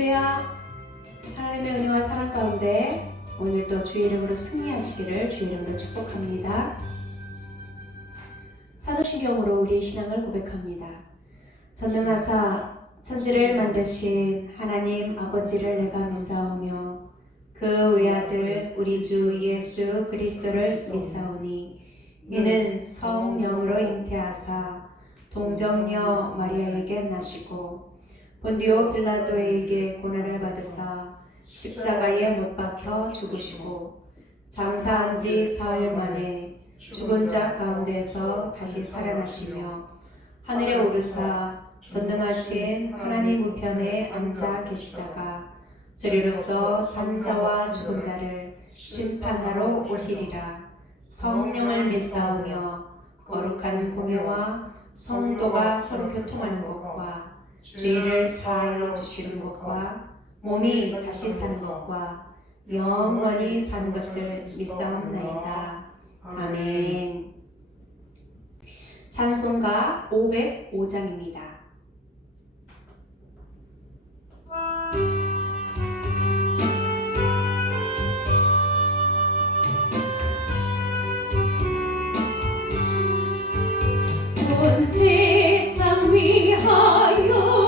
할렐루야. 하나님의 은혜와 사랑 가운데 오늘도 주의 이름으로 승리하시기를 주의 이름으로 축복합니다. 사도신경으로 우리의 신앙을 고백합니다. 전능하사 천지를 만드신 하나님 아버지를 내가 믿사오며 그 외아들 우리 주 예수 그리스도를 믿사오니 이는 성령으로 잉태하사 동정녀 마리아에게 나시고 본디오 빌라도에게 고난을 받으사 십자가에 못 박혀 죽으시고 장사한 지 사흘 만에 죽은 자 가운데서 다시 살아나시며 하늘에 오르사 전능하신 하나님 우편에 앉아 계시다가 저리로서 산자와 죽은 자를 심판하러 오시리라. 성령을 믿사오며 거룩한 공예와 성도가 서로 교통하는 것과 죄를 사하여 주시는 것과 몸이 다시 사는 것과 영원히 사는 것을 믿사옵나이다. 아멘. 찬송가 505장입니다. 온 세상 위하여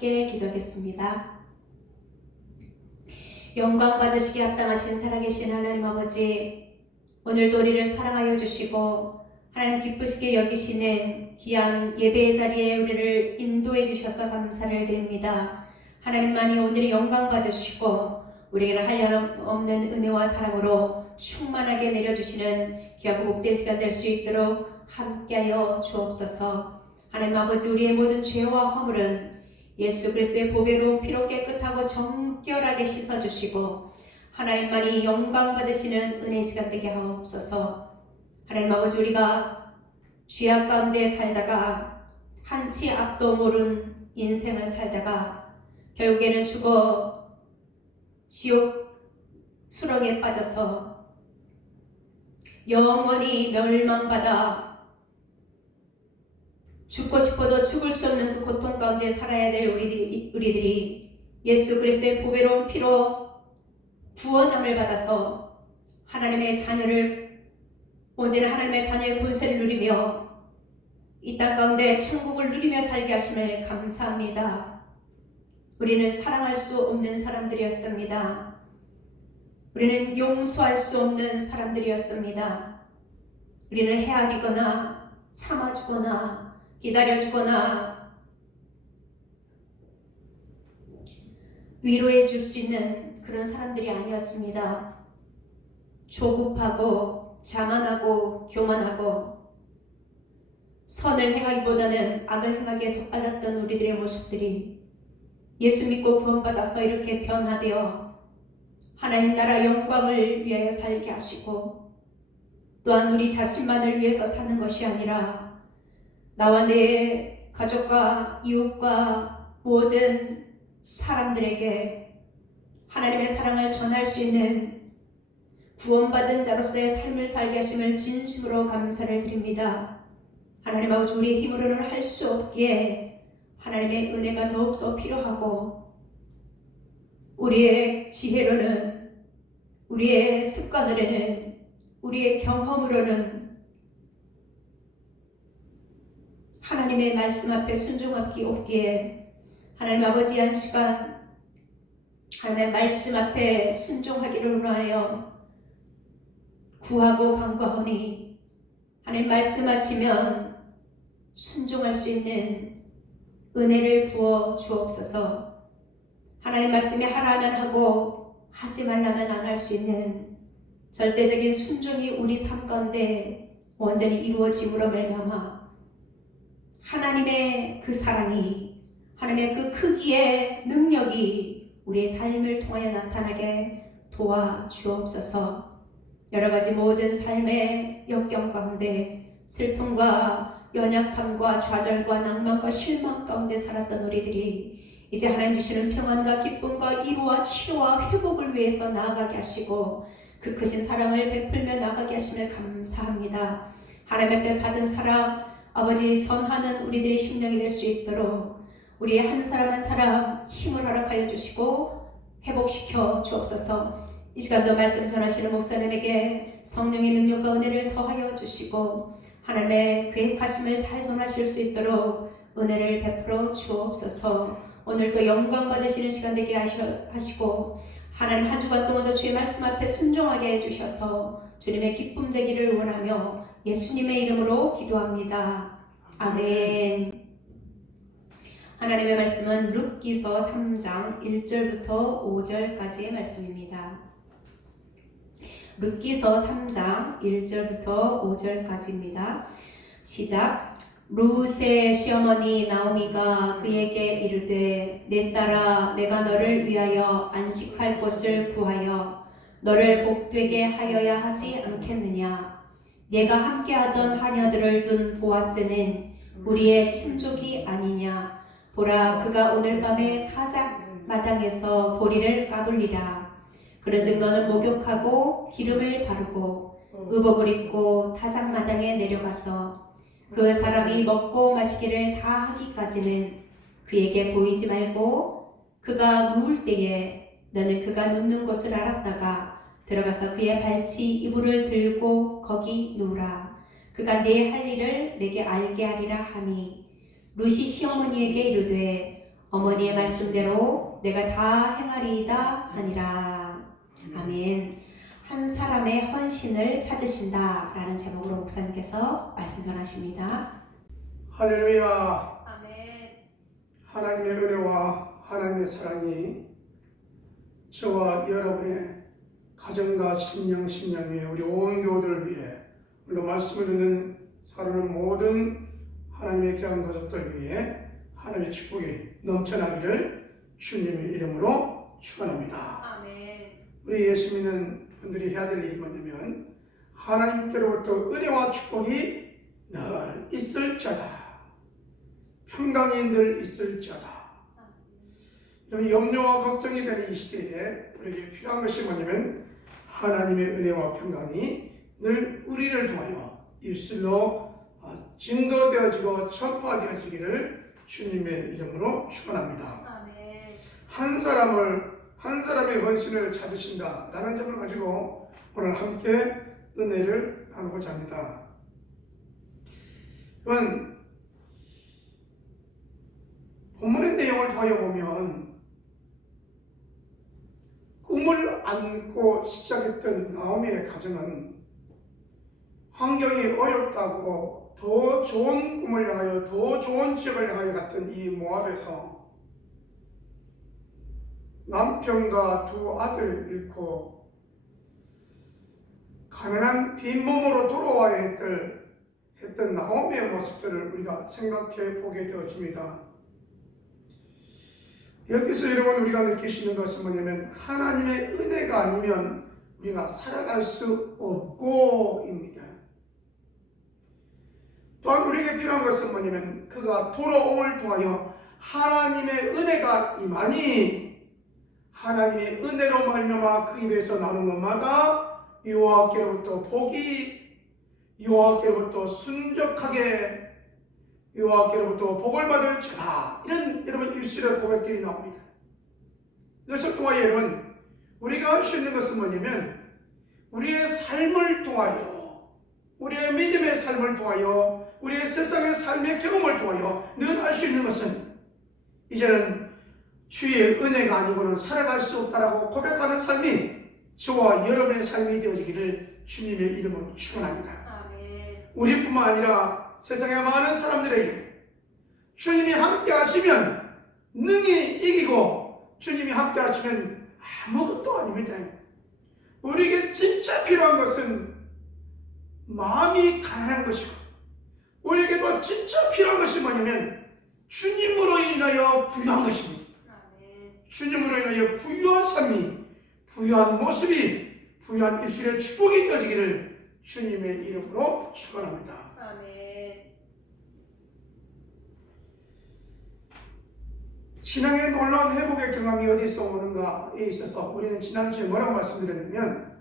함께 기도하겠습니다. 영광 받으시기 합당하신 살아계신 하나님 아버지, 오늘도 우리를 사랑하여 주시고 하나님 기쁘시게 여기시는 귀한 예배의 자리에 우리를 인도해 주셔서 감사를 드립니다. 하나님만이 오늘의 영광 받으시고 우리에게 한량없는 은혜와 사랑으로 충만하게 내려주시는 귀하고 복된 시간 될 수 있도록 함께하여 주옵소서. 하나님 아버지, 우리의 모든 죄와 허물은 예수 그리스도의 보배로 피로 깨끗하고 정결하게 씻어주시고 하나님만이 영광 받으시는 은혜의 시간 되게 하옵소서. 하나님 아버지, 우리가 죄악 가운데 살다가 한치 앞도 모른 인생을 살다가 결국에는 죽어 지옥 수렁에 빠져서 영원히 멸망받아 죽고 싶어도 죽을 수 없는 그 고통 가운데 살아야 될 우리들이 예수 그리스도의 보배로운 피로 구원함을 받아서 하나님의 자녀를 온전한 하나님의 자녀의 권세를 누리며 이 땅 가운데 천국을 누리며 살게 하심을 감사합니다. 우리는 사랑할 수 없는 사람들이었습니다. 우리는 용서할 수 없는 사람들이었습니다. 우리는 헤아리거나 참아주거나 기다려주거나 위로해 줄 수 있는 그런 사람들이 아니었습니다. 조급하고 자만하고 교만하고 선을 행하기보다는 악을 행하기에 더 빨랐던 우리들의 모습들이 예수 믿고 구원받아서 이렇게 변화되어 하나님 나라 영광을 위하여 살게 하시고 또한 우리 자신만을 위해서 사는 것이 아니라 나와 내 가족과 이웃과 모든 사람들에게 하나님의 사랑을 전할 수 있는 구원받은 자로서의 삶을 살게 하심을 진심으로 감사를 드립니다. 하나님 아버지, 우리의 힘으로는 할 수 없기에 하나님의 은혜가 더욱더 필요하고 우리의 지혜로는 우리의 습관으로는 우리의 경험으로는 하나님의 말씀 앞에 순종하기 없기에 하나님 아버지 한 시간 하나님의 말씀 앞에 순종하기를 원하여 구하고 간구하오니 하나님 말씀하시면 순종할 수 있는 은혜를 부어 주옵소서. 하나님 말씀이 하라면 하고 하지 말라면 안 할 수 있는 절대적인 순종이 우리 삶 가운데 온전히 이루어짐으로 말미암아 하나님의 그 사랑이 하나님의 그 크기의 능력이 우리의 삶을 통하여 나타나게 도와주옵소서. 여러가지 모든 삶의 역경 가운데 슬픔과 연약함과 좌절과 낭만과 실망 가운데 살았던 우리들이 이제 하나님 주시는 평안과 기쁨과 위로와 치료와 회복을 위해서 나아가게 하시고 그 크신 사랑을 베풀며 나아가게 하심을 감사합니다. 하나님 앞에 받은 사랑 아버지 전하는 우리들의 심령이 될 수 있도록 우리 한 사람 한 사람 힘을 허락하여 주시고 회복시켜 주옵소서. 이 시간도 말씀 전하시는 목사님에게 성령의 능력과 은혜를 더하여 주시고 하나님의 계획하심을 잘 전하실 수 있도록 은혜를 베풀어 주옵소서. 오늘도 영광 받으시는 시간 되게 하시고 하나님 한 주간 동안도 주의 말씀 앞에 순종하게 해주셔서 주님의 기쁨 되기를 원하며 예수님의 이름으로 기도합니다. 아멘. 하나님의 말씀은 룻기서 3장 1절부터 5절까지의 말씀입니다. 룻기서 3장 1절부터 5절까지입니다. 시작. 룻의 시어머니 나오미가 그에게 이르되 내 딸아 내가 너를 위하여 안식할 곳을 구하여 너를 복되게 하여야 하지 않겠느냐. 네가 함께하던 하녀들을 둔 보아스는 우리의 친족이 아니냐. 보라 그가 오늘 밤에 타작 마당에서 보리를 까불리라. 그런즉 너는 목욕하고 기름을 바르고 의복을 입고 타작 마당에 내려가서 그 사람이 먹고 마시기를 다 하기까지는 그에게 보이지 말고 그가 누울 때에 너는 그가 눕는 곳을 알았다가 들어가서 그의 발치 이불을 들고 거기 누우라. 그가 내 할 일을 내게 알게 하리라 하니 룻이 시어머니에게 이르되 어머니의 말씀대로 내가 다 행하리이다 하니라. 아멘. 한 사람의 헌신을 찾으신다 라는 제목으로 목사님께서 말씀 전하십니다. 할렐루야. 아멘. 하나님의 은혜와 하나님의 사랑이 저와 여러분의 가정과 심령 위에 우리 온 교우들을 위해 물론 말씀을 듣는 살아오는 모든 하나님의 귀한 가족들 위해 하나님의 축복이 넘쳐나기를 주님의 이름으로 축원합니다. 아멘. 우리 예수 믿는 분들이 해야 될 일이 뭐냐면 하나님께로부터 은혜와 축복이 늘 있을 자다. 평강이 늘 있을지어다. 여러분, 염려와 걱정이 되는 이 시대에 우리에게 필요한 것이 뭐냐면 하나님의 은혜와 평강이 늘 우리를 통하여 입술로 증거되어지고 전파되어지기를 주님의 이름으로 축원합니다. 아멘. 한 사람의 헌신을 찾으신다라는 점을 가지고 오늘 함께 은혜를 나누고자 합니다. 여러분, 본문의 내용을 통하여 보면 꿈을 안고 시작했던 나오미의 가정은 환경이 어렵다고 더 좋은 꿈을 향하여 더 좋은 지역을 향하여 갔던 이 모압에서 남편과 두 아들을 잃고 가난한 빈몸으로 돌아와야 했던 나오미의 모습들을 우리가 생각해 보게 되어집니다. 여기서 여러분 우리가 느낄 수 있는 것은 뭐냐면 하나님의 은혜가 아니면 우리가 살아갈 수 없고입니다. 또한 우리에게 필요한 것은 뭐냐면 그가 돌아옴을 통하여 하나님의 은혜가 임하니 하나님의 은혜로 말미암아 그 입에서 나오는 것마다 여호와께로부터 복이 여호와께로부터 순적하게 여호와께로부터 복을 받을 자다. 이런 여러분 입술의 고백들이 나옵니다. 이것을 통하여 여러분 우리가 할 수 있는 것은 뭐냐면 우리의 삶을 통하여 우리의 믿음의 삶을 통하여 우리의 세상의 삶의 경험을 통하여 늘 할 수 있는 것은 이제는 주의 은혜가 아니고는 살아갈 수 없다라고 고백하는 삶이 저와 여러분의 삶이 되어지기를 주님의 이름으로 축원합니다. 아멘. 우리뿐만 아니라 세상의 많은 사람들에게 주님이 함께 하시면 능히 이기고 주님이 함께 하시면 아무것도 아닙니다. 우리에게 진짜 필요한 것은 마음이 가난한 것이고 우리에게 또 진짜 필요한 것이 뭐냐면 주님으로 인하여 부유한 것입니다. 아멘. 주님으로 인하여 부유한 삶이 부유한 모습이 부유한 입술의 축복이 되어지기를 주님의 이름으로 축원합니다. 아멘. 신앙의 놀라운 회복의 경험이 어디서 오는가에 있어서 우리는 지난주에 뭐라고 말씀드렸냐면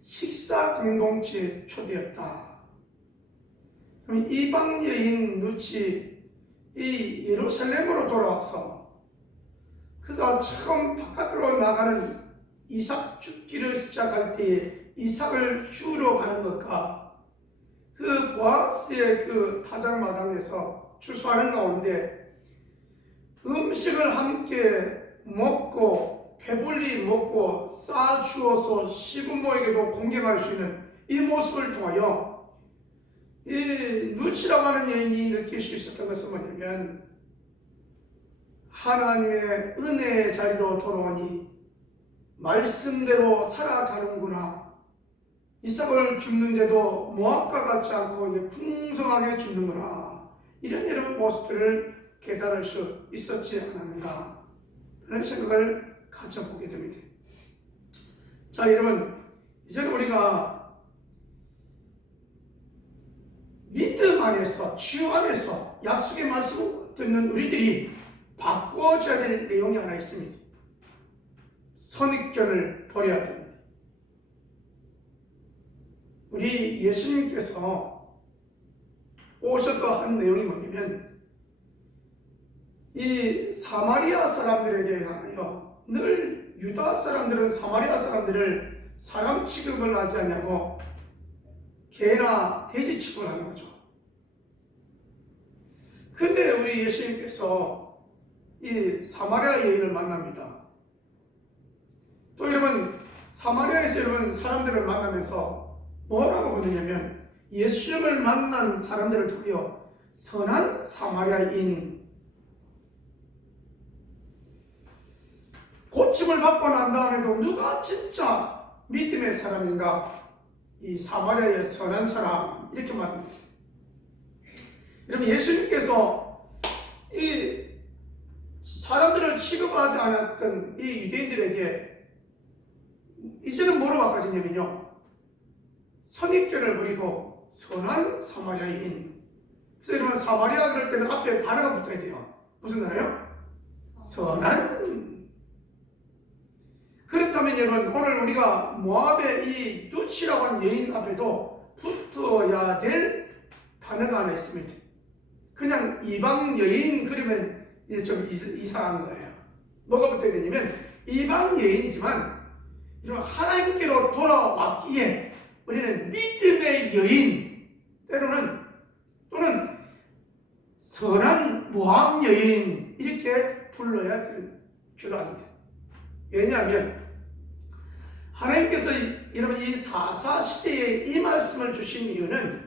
식사 공동체에 초대했다. 그럼 이방 여인 룻이 이 예루살렘으로 돌아와서 그가 처음 바깥으로 나가는 이삭 줍기를 시작할 때에 이삭을 주우러 가는 것과 그 보아스의 그 타작마당에서 추수하는 가운데 음식을 함께 먹고 배불리 먹고 싸주어서 시부모에게도 공경할 수 있는 이 모습을 통하여 이 룻이라고 하는 여인이 느낄 수 있었던 것은 뭐냐면 하나님의 은혜의 자리로 돌아오니 말씀대로 살아가는구나. 이삭을 줍는데도 모압과 같지 않고 이제 풍성하게 줍는구나. 이런 모습들을 깨달을 수 있었지 않았는가 라는 생각을 가져보게 됩니다. 자, 여러분, 이제는 우리가 믿음 안에서 주 안에서 약속의 말씀을 듣는 우리들이 바꿔줘야 될 내용이 하나 있습니다. 선입견을 버려야 됩니다. 우리 예수님께서 오셔서 한 내용이 뭐냐면 이 사마리아 사람들에게 향하여 늘 유다 사람들은 사마리아 사람들을 사람 취급을 하지 않냐고 개나 돼지 취급을 하는 거죠. 그런데 우리 예수님께서 이 사마리아 여인을 만납니다. 또 여러분 사마리아에서 여러분 사람들을 만나면서 뭐라고 부르냐면 예수님을 만난 사람들을 통하여 선한 사마리아인 고침을 받고 난 다음에도 누가 진짜 믿음의 사람인가? 이 사마리아의 선한 사람 이렇게 말합니다. 여러분 예수님께서 이 사람들을 취급하지 않았던 이 유대인들에게 이제는 뭐로 바꿔지냐면요 선입견을 버리고 선한 사마리아인 그래서 여러분 사마리아 그럴 때는 앞에 단어가 붙어야 돼요. 무슨 단어요? 선한. 그렇다면 여러분 오늘 우리가 모압의 이 루치라고 하는 여인 앞에도 붙어야 될 단어가 하나 있습니다. 그냥 이방 여인 그러면 이제 좀 이상한 거예요. 뭐가 붙어야 되냐면 이방 여인이지만 이런 하나님께로 돌아왔기에 우리는 믿음의 여인 또는 선한 모함 여인 이렇게 불러야 될 줄 압니다. 왜냐하면 하나님께서 여러분 이 사사 시대에 이 말씀을 주신 이유는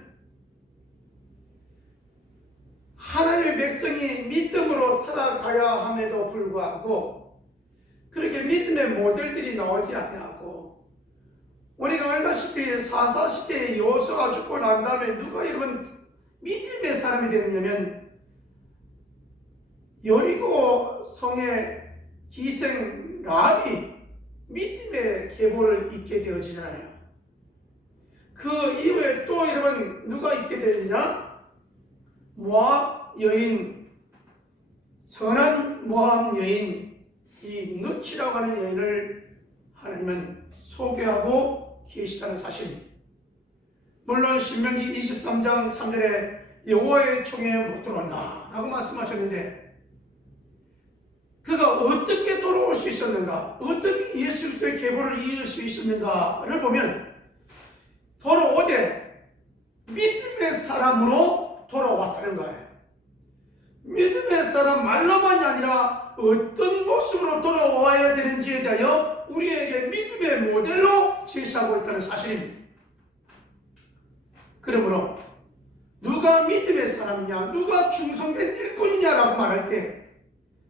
하나님의 백성이 믿음으로 살아가야 함에도 불구하고 그렇게 믿음의 모델들이 나오지 아니하고 우리가 알다시피 사사 시대에 여호수아가 죽고 난 다음에 누가 여러분 믿음의 사람이 되느냐면 여리고 성의 기생 라합이 믿음의 계보를 잇게 되어지잖아요. 그 이후에 또 여러분 누가 있게 되느냐? 모압 여인, 선한 모압 여인, 이 누치라고 하는 여인을 하나님은 소개하고 계시다는 사실입니다. 물론 신명기 23장 3절에 여호와의 총에 못 들어온다 라고 말씀하셨는데 그가 어떻게 돌아올 수 있었는가, 어떻게 예수 그리스도의 계보를 이을 수 있었는가를 보면 돌아오되 믿음의 사람으로 돌아왔다는 거예요. 믿음의 사람 말로만이 아니라 어떤 모습으로 돌아와야 되는지에 대하여 우리에게 믿음의 모델로 제시하고 있다는 사실입니다. 그러므로 누가 믿음의 사람이냐, 누가 충성된 일꾼이냐라고 말할 때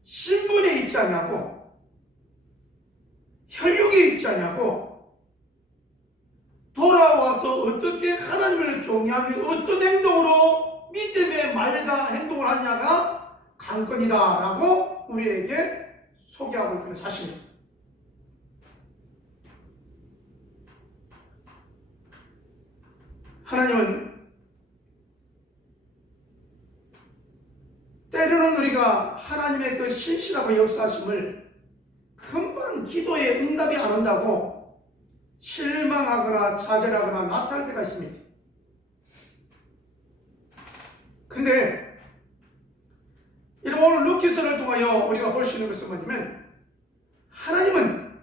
신분에 있지 않냐고, 혈육에 있지 않냐고, 돌아와서 어떻게 하나님을 경외하며 어떤 행동으로 믿음의 말과 행동을 하느냐가 관건이다라고 우리에게 소개하고 있는 사실입니다. 하나님은 때로는 우리가 하나님의 그 신실하고 역사하심을 금방 기도에 응답이 안 온다고 실망하거나 좌절하거나 나타날 때가 있습니다. 그런데 여러분 오늘 루키서를 통하여 우리가 볼 수 있는 것은 뭐냐면 하나님은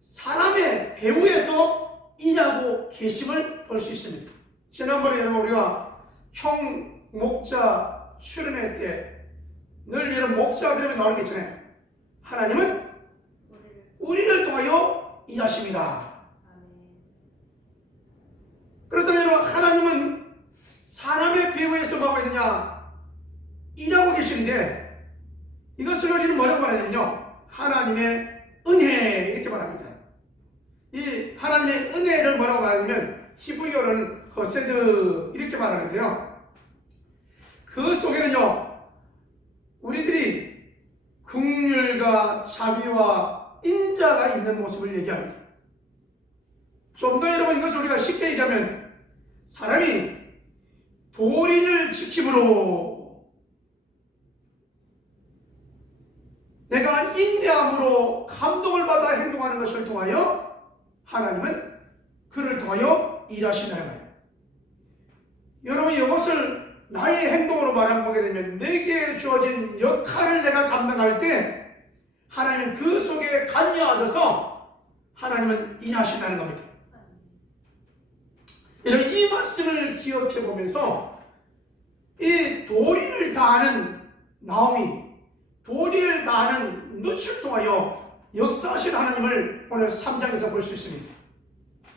사람의 배후에서 일하고 계심을 볼 수 있습니다. 지난번에 여러분 우리가 총목자 수련회 때 늘 여러분 목자 그러면 나오는 게 있잖아요. 하나님은 우리를 통하여 일하십니다. 그렇다면 여러분 하나님은 사람의 배후에서 뭐 하고 있느냐? 일하고 계시는데 이것을 우리는 뭐라고 말하냐면요, 하나님의 은혜 이렇게 말합니다. 이 하나님의 은혜를 뭐라고 말하냐면 히브리어로는 거세드 이렇게 말하는데요, 그 속에는요 우리들이 긍휼과 자비와 인자가 있는 모습을 얘기합니다. 좀 더 여러분 이것을 우리가 쉽게 얘기하면 사람이 도리를 지킴으로, 내가 인내함으로 감동을 받아 행동하는 것을 통하여 하나님은 그를 통하여 일하신다는 거예요. 여러분 이것을 나의 행동으로 말해보게 되면 내게 주어진 역할을 내가 감당할 때 하나님은 그 속에 관여하셔서 하나님은 일하신다는 겁니다. 여러분 이 말씀을 기억해 보면서 이 도리를 다하는 나오미, 도리를 다하는 룻을 통하여 역사하신 하나님을 오늘 3장에서 볼 수 있습니다.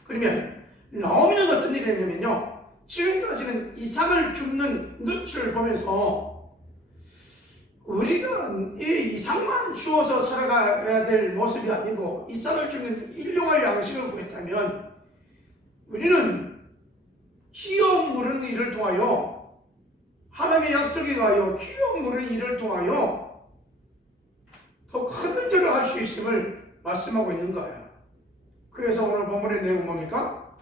그러면 나오미는 어떤 일을 했냐면요, 지금까지는 이삭을 줍는 룻을 보면서 우리가 이 이삭만 주어서 살아가야 될 모습이 아니고 이삭을 줍는 일용할 양식을 구했다면 우리는 기업 물은 일을 통하여 하나님의 약속에 가요 기업 물은 일을 통하여 더 큰 일들을 할 수 있음을 말씀하고 있는 거예요. 그래서 오늘 본문의 내용은 뭡니까?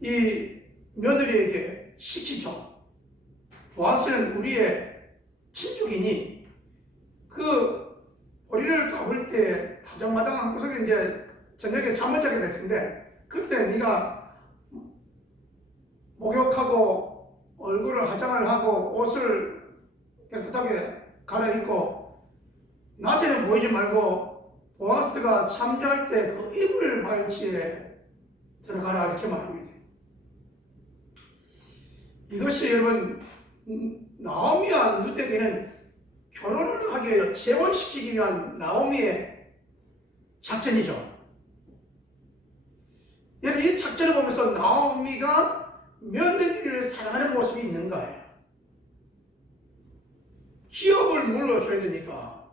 이 며느리에게 시키죠. 보아스는 우리의 친족이니 그 보리를 가볼 때 다정마당 한 구석에 이제 저녁에 잠을 자게 될 텐데 그때 네가 목욕하고 얼굴을 화장을 하고 옷을 깨끗하게 갈아입고 낮에는 보이지 말고 보아스가 잠잘 때 그 이불 발치에 들어가라 이렇게 말합니다. 이것이 여러분 나오미와 룻에게는 결혼을 하기 위해 재혼시키기 위한 나오미의 작전이죠. 여러분 이 작전을 보면서 나오미가 며느리를 사랑하는 모습이 있는 거예요. 기업을 물어줘야 되니까.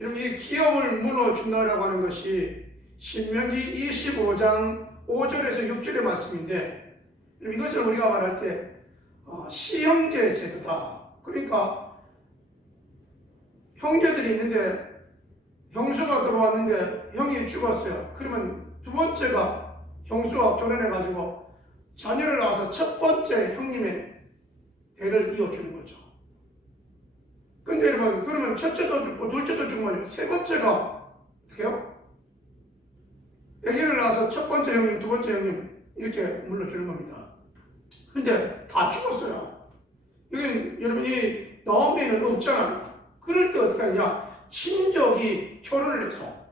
여러분 이 기업을 물어준다라고 하는 것이 신명기 25장 5절에서 6절의 말씀인데 이것을 우리가 말할 때 시형제 제도다. 그러니까 형제들이 있는데 형수가 들어왔는데 형이 죽었어요. 그러면 두 번째가 형수와 결혼해가지고 자녀를 낳아서 첫 번째 형님의 대를 이어주는 거죠. 근데 여러분 그러면 첫째도 죽고 둘째도 죽으면 세 번째가 어떻게 해요? 아기를 낳아서 첫 번째 형님, 두 번째 형님 이렇게 물러주는 겁니다. 근데 다 죽었어요. 여기 여러분 이 나오미는 없잖아요. 그럴 때 어떻게 하냐? 친족이 결혼을 해서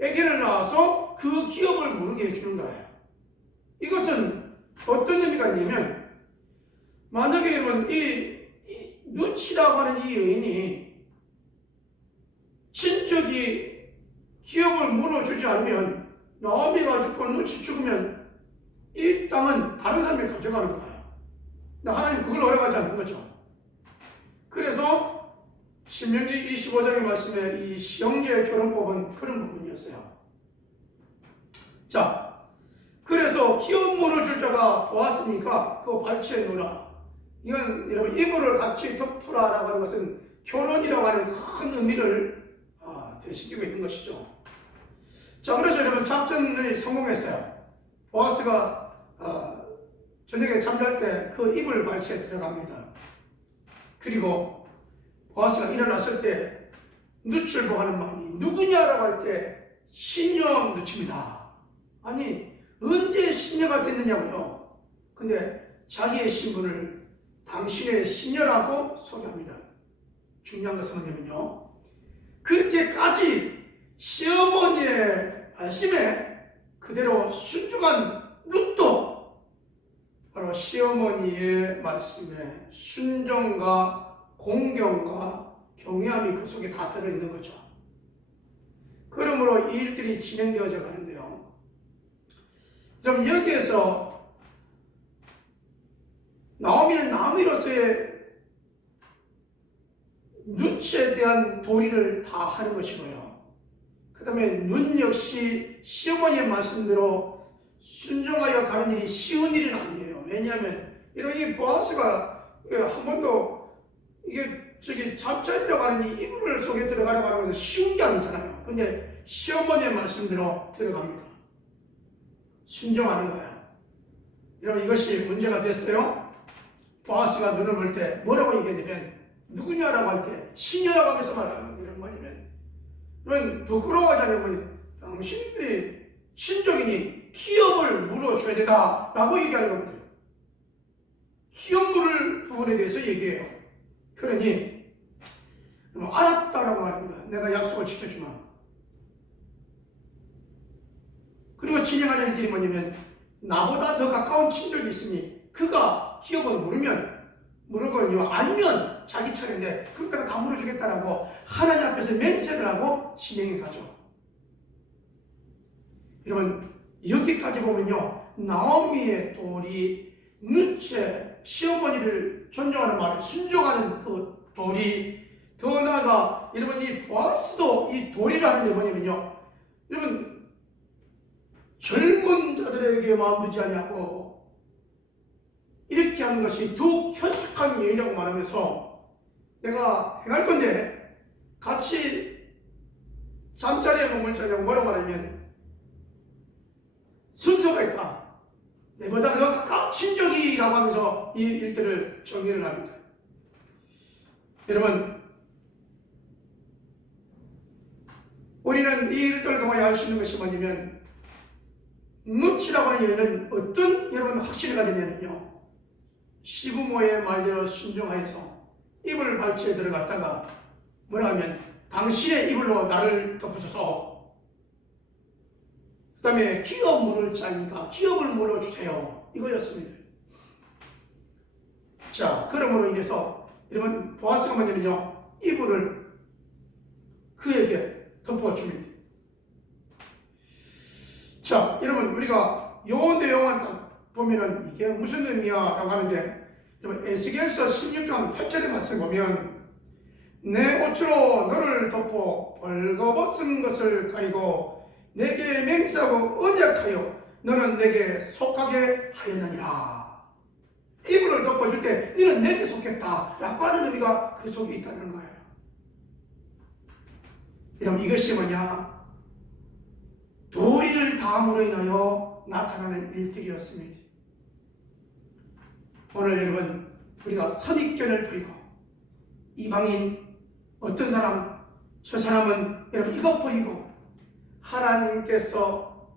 아기를 낳아서 그 기업을 모르게 해주는 거예요. 이것은 어떤 의미가 있냐면 만약에 여러분 이 룻이라고 하는 이 여인이 친족이 기업을 물어주지 않으면 나오미가 죽고 룻이 죽으면 이 땅은 다른 사람이 가져가는 거예요. 근데 하나님 그걸 허락하지 않는 거죠. 그래서 신명기 25장의 말씀에 이 시형제의 결혼법은 그런 부분이었어요. 자, 그래서 기업 물어줄 자가 보았으니까 그거 발치해 놓으라. 이건 여러분 이불을 같이 덮으라라고 하는 것은 결혼이라고 하는 큰 의미를 대시키고 있는 것이죠. 자, 그래서 여러분 작전이 성공했어요. 보아스가 저녁에 잠잘 때 그 이불 발치에 들어갑니다. 그리고 보아스가 일어났을 때 룻을 보하는 말이 누구냐라고 할 때 시녀 룻입니다. 아니 언제 시녀가 됐느냐고요. 근데 자기의 신분을 당신의 시녀라고 소개합니다. 중요한 것은 뭐냐면요, 그렇게까지 시어머니의 말씀에 그대로 순종한 룻도 바로 시어머니의 말씀에 순종과 공경과 경외함이 그 속에 다 들어있는 거죠. 그러므로 이 일들이 진행되어져 가는데요. 그럼 여기에서 나오미는 나오미로서의 룻에 대한 도리를 다 하는 것이고요. 그 다음에 룻 역시 시어머니의 말씀대로 순종하여 가는 일이 쉬운 일은 아니에요. 왜냐하면 이런 이 보아스가 한 번도 이게 잠자리라고 하는 이 이불 속에 들어가라고 하는 것은 쉬운 게 아니잖아요. 근데 시어머니의 말씀대로 들어갑니다. 순종하는 거예요. 여러분 이것이 문제가 됐어요. 보아스가 눈을 볼 때 뭐라고 얘기했냐면 누구냐라고 할 때 시녀라고 하면서 말하는 이런 뭐냐면 그러면 부끄러워하지 않으면 당신들이 신족이니 기업을 물어줘야 되다 라고 얘기하는 겁니다. 기업 물을 부분에 대해서 얘기해요. 그러니 알았다라고 말합니다. 내가 약속을 지켜주마. 그리고 진행하는 일들이 뭐냐면 나보다 더 가까운 친족이 있으니 그가 기업을 물으거든요. 아니면 자기 차례인데 그럼 내가 다 물어주겠다라고 하나님 앞에서 맹세를 하고 진행해 가죠. 여러분 여기까지 보면요, 나오미의 도리, 룻의 시어머니를 존중하는 말에 순종하는 그 도리, 더 나아가 여러분 이 보아스도 이 도리라는 게 뭐냐면요, 여러분 젊은 자들에게 마음 두지 아니하고 이렇게 하는 것이 더욱 현숙한 예의라고 말하면서 내가 행할 건데 같이 잠자리에 머물 자냐고 뭐라고 말하면 순서가 있다. 내보다 더 가까운 친족이라고 하면서 이 일들을 정리를 합니다. 여러분, 우리는 이 일들을 통하여 알 수 있는 것이 뭐냐면, 묻히라고 하는 얘는 어떤 여러분 확신을 가졌냐면요, 시부모의 말대로 순종하여서 이불 발치에 들어갔다가 뭐라 하면 당신의 이불로 나를 덮으소서, 그 다음에 기업 물을 자니까 기업을 물어주세요, 이거였습니다. 자, 그러므로 인해서 여러분 보아스가 뭐냐면요, 이불을 그에게 덮어줍니다. 자, 여러분, 우리가 요 내용을 딱 보면은 이게 무슨 의미야? 라고 하는데, 여러분, 에스겔서 16장 8절의 말씀 보면, 내 옷으로 너를 덮어 벌거벗은 것을 가리고 내게 맹세하고 언약하여 너는 내게 속하게 하였느니라. 이불을 덮어줄 때 너는 내게 속했다 라고 하는 의미가 그 속에 있다는 거예요. 여러분, 이것이 뭐냐? 도리를 다함으로 인하여 나타나는 일들이었습니다. 오늘 여러분, 우리가 선입견을 버리고 이방인 어떤 사람, 저 사람은 여러분 이것 버리고 하나님께서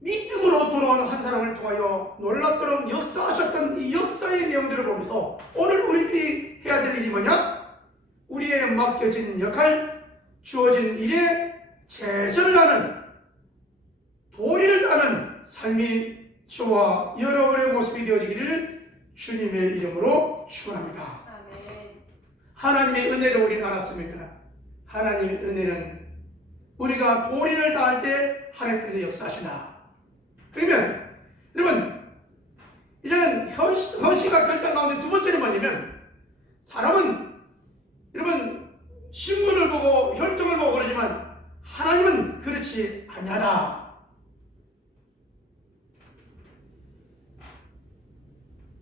믿음으로 돌아오는 한 사람을 통하여 놀랍도록 역사하셨던 이 역사의 내용들을 보면서 오늘 우리들이 해야 될 일이 뭐냐? 우리의 맡겨진 역할, 주어진 일에 최선을 다하는, 도리를 다하는 삶이 저와 여러분의 모습이 되어지기를 주님의 이름으로 축원합니다. 아멘. 하나님의 은혜를 우리는 알았습니다. 하나님의 은혜는 우리가 도리를 다할 때 하나님께서 역사하시나. 그러면 여러분, 이제는 현시가 결단 가운데 두 번째는 뭐냐면, 사람은 여러분 신문을 보고 혈통을 보고 그러지만 하나님은 그렇지 아니하다.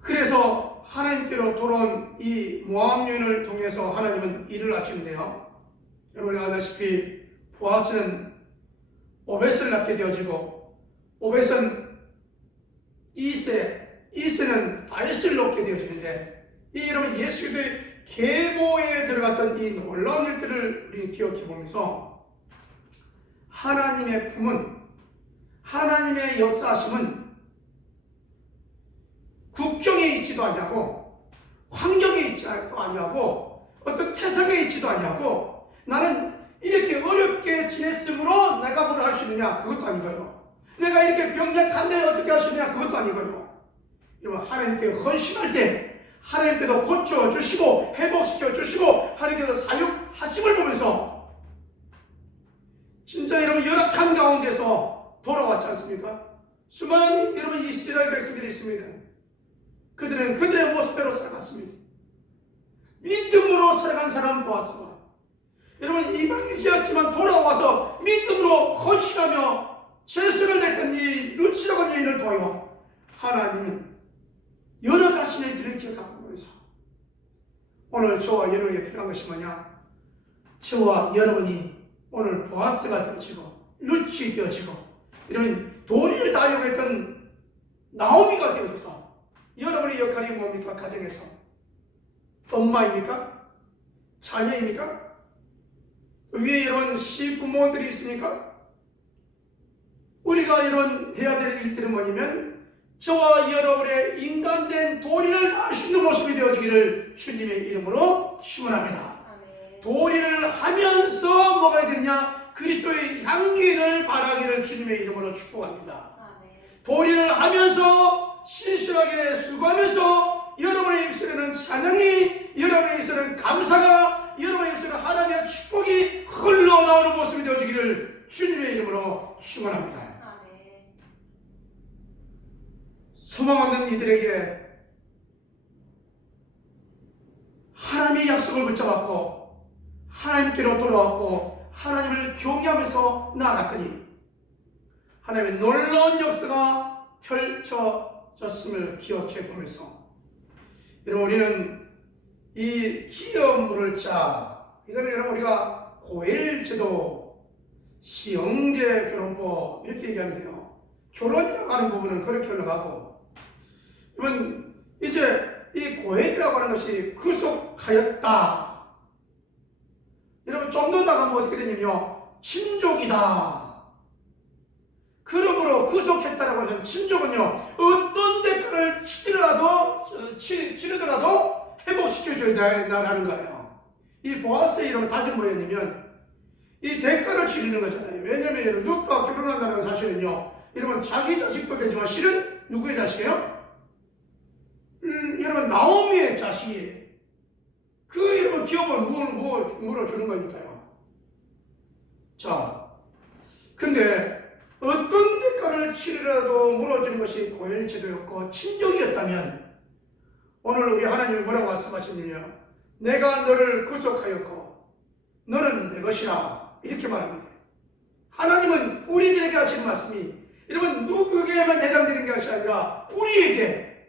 그래서 하나님께로 돌아온 이 모함윤을 통해서 하나님은 일을 하시는데요, 여러분이 알다시피 보아스는 오벳을 낳게 되어지고, 오벳은 이세는 다윗을 낳게 되어지는데, 이 여러분 예수 그리스도의 계보에 들어갔던 이 놀라운 일들을 우리 기억해 보면서, 하나님의 품은, 하나님의 역사하심은 국경에 있지도 아니하고 환경에 있지도 아니하고 어떤 태생에 있지도 아니하고, 나는 이렇게 어렵게 지냈으므로 내가 뭘 할 수 있느냐, 그것도 아니고요. 내가 이렇게 병약한데 어떻게 할 수 있느냐, 그것도 아니고요. 여러분, 하나님께 헌신할 때 하나님께서 고쳐주시고 회복시켜주시고 하나님께서 사육하심을 보면서 진짜 여러분 열악한 가운데서 돌아왔지 않습니까? 수많은 여러분 이스라엘 백성들이 있습니다. 그들은 그들의 모습대로 살아갔습니다. 믿음으로 살아간 사람 보았습니다. 여러분, 이방인이었지만 돌아와서 믿음으로 헌신하며 최선을 다했던 이 루치라고 하는 여인을 보여 하나님은 여러 가지 일들을 기억하고 있면서, 오늘 저와 여러분에게 필요한 것이 뭐냐? 저와 여러분이 오늘 보아스가 되어지고 루치 되어지고, 여러분 도리를 다하려고 했던 나오미가 되어져서, 여러분의 역할이 뭡니까? 가정에서 엄마입니까? 자녀입니까? 위에 여러분 시부모들이 있습니까? 우리가 이런 해야 될 일들은 뭐냐면, 저와 여러분의 인간된 도리를 다할 수 있는 모습이 되어지기를 주님의 이름으로 축원합니다. 도리를 하면서 뭐가 해야 되느냐? 그리스도의 향기를 바라기를 주님의 이름으로 축복합니다. 도리를 하면서 신실하게 수고하면서 여러분의 입술에는 찬양이, 여러분의 입술에는 감사가, 여러분의 입술에는 하나님의 축복이 흘러나오는 모습이 되어지기를 주님의 이름으로 축원합니다. 소망 없는 이들에게 하나님의 약속을 붙잡았고 하나님께로 돌아왔고 하나님을 경외하면서 나아갔더니 하나님의 놀라운 역사가 펼쳐졌음을 기억해 보면서, 여러분 우리는 이 기업 물을 자, 이거는 여러분 우리가 고일제도, 시형제 결혼법 이렇게 얘기하는데요, 결혼이라고 하는 부분은 그렇게 흘러가고, 여러분 이제 이 고엘이라고 하는 것이 구속하였다. 여러분 좀 더 나가면 어떻게 되냐면요, 친족이다. 그러므로 구속했다라고 하는 친족은요, 어떤 대가를 치르더라도 회복시켜줘야 된다는 거예요. 이 보아스의 이런 다짐 뭐였냐면, 이 대가를 치르는 거잖아요. 왜냐면 여러분, 룻과 결혼한다는 사실은요, 여러분 자기 자식도 되지만 실은 누구의 자식이에요? 여러분 나오미의 자식이에요. 그 여러분 기업을 물어주는 거니까요. 자, 근데 어떤 대가를 치르라도 물어주는 것이 고엘 제도였고 친족이었다면, 오늘 우리 하나님이 뭐라고 말씀하셨냐면, 내가 너를 구속하였고 너는 내 것이라, 이렇게 말합니다. 하나님은 우리들에게 하시는 말씀이, 여러분 누구에게만 해당되는 것이 아니라 우리에게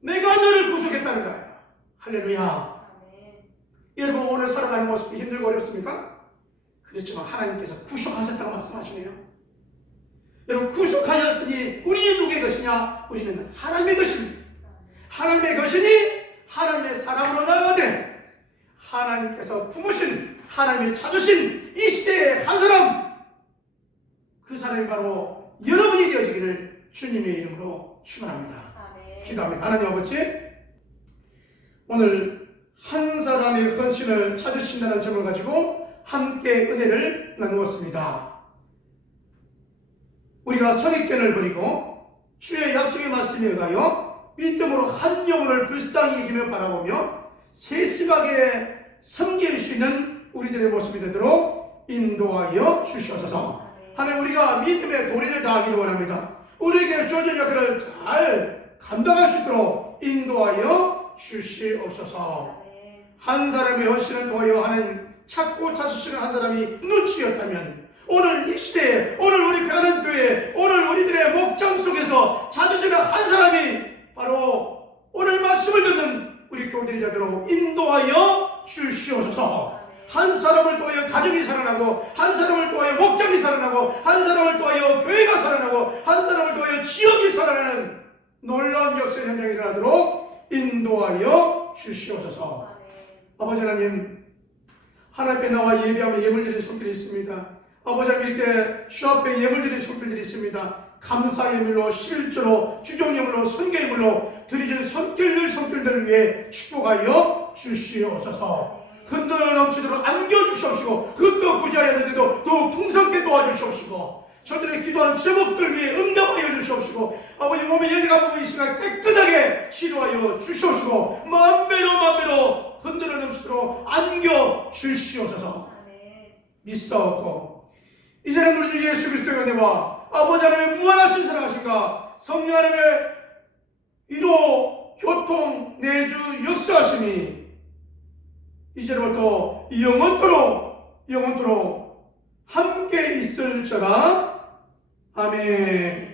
내가 너를 구속했다는 거예요. 할렐루야. 여러분 오늘 살아가는 모습이 힘들고 어렵습니까? 그렇지만 하나님께서 구속하셨다고 말씀하시네요. 여러분 구속하셨으니 우리는 누구의 것이냐? 우리는 하나님의 것입니다. 하나님의 것이니 하나님의 사람으로 나아가되, 하나님께서 품으신, 하나님이 찾으신 이 시대의 한 사람, 그 사람이 바로 여러분이 되어지기를 주님의 이름으로 축원합니다. 기도합니다. 하나님 아버지, 오늘 한 사람의 헌신을 찾으신다는 점을 가지고 함께 은혜를 나누었습니다. 우리가 선입견을 버리고 주의 약속의 말씀에 의하여 믿음으로 한 영혼을 불쌍히 여기며 바라보며 세심하게 섬길 수 있는 우리들의 모습이 되도록 인도하여 주시옵소서. 하나님, 우리가 믿음의 도리를 다하기를 원합니다. 우리에게 주어진 역할을 잘 감당할 수 있도록 인도하여 주시옵소서. 한 사람의 헌신을 통하여 하나님 찾고 찾으시는 한 사람이 눈치였다면, 오늘 이 시대에, 오늘 우리 가는 교회, 오늘 우리들의 목장 속에서 찾으시는 한 사람이 바로 오늘 말씀을 듣는 우리 교우들이 되도록 인도하여 주시옵소서. 한 사람을 통하여 가정이 살아나고, 한 사람을 통하여 목장이 살아나고, 한 사람을 통하여 교회가 살아나고, 한 사람을 통하여 지역이 살아나는 놀라운 역사 현장이 일어나도록 인도하여 주시옵소서. 아버지 하나님, 하나님 앞에 나와 예배하며 예물드리는 손길이 있습니다. 아버지 하나님, 이렇게 주 앞에 예물드리는 손길들이 있습니다. 감사 예물로, 11조로, 주종 예물로, 선교 예물로 드리는 손길들 위해 축복하여 주시옵소서. 흔들어 넘치도록 안겨주시옵시고, 그것도 부자였는데도 더욱 풍성케 도와주시옵시고, 저들의 기도하는 제목들 위해 응답하여 주시옵시고, 아버지 몸에 여기가 부분이 있으나 깨끗하게 치료하여 주시옵시고, 만배로 흔들어 넘치도록 안겨 주시옵소서. 믿사옵고, 이제는 우리 주 예수 그리스도의 은혜와 아버지 하나님의 무한하신 사랑하심과 성령 하나님의 위로, 교통, 내주, 역사하심이 이제로부터 영원토록 함께 있을지어다. 아멘.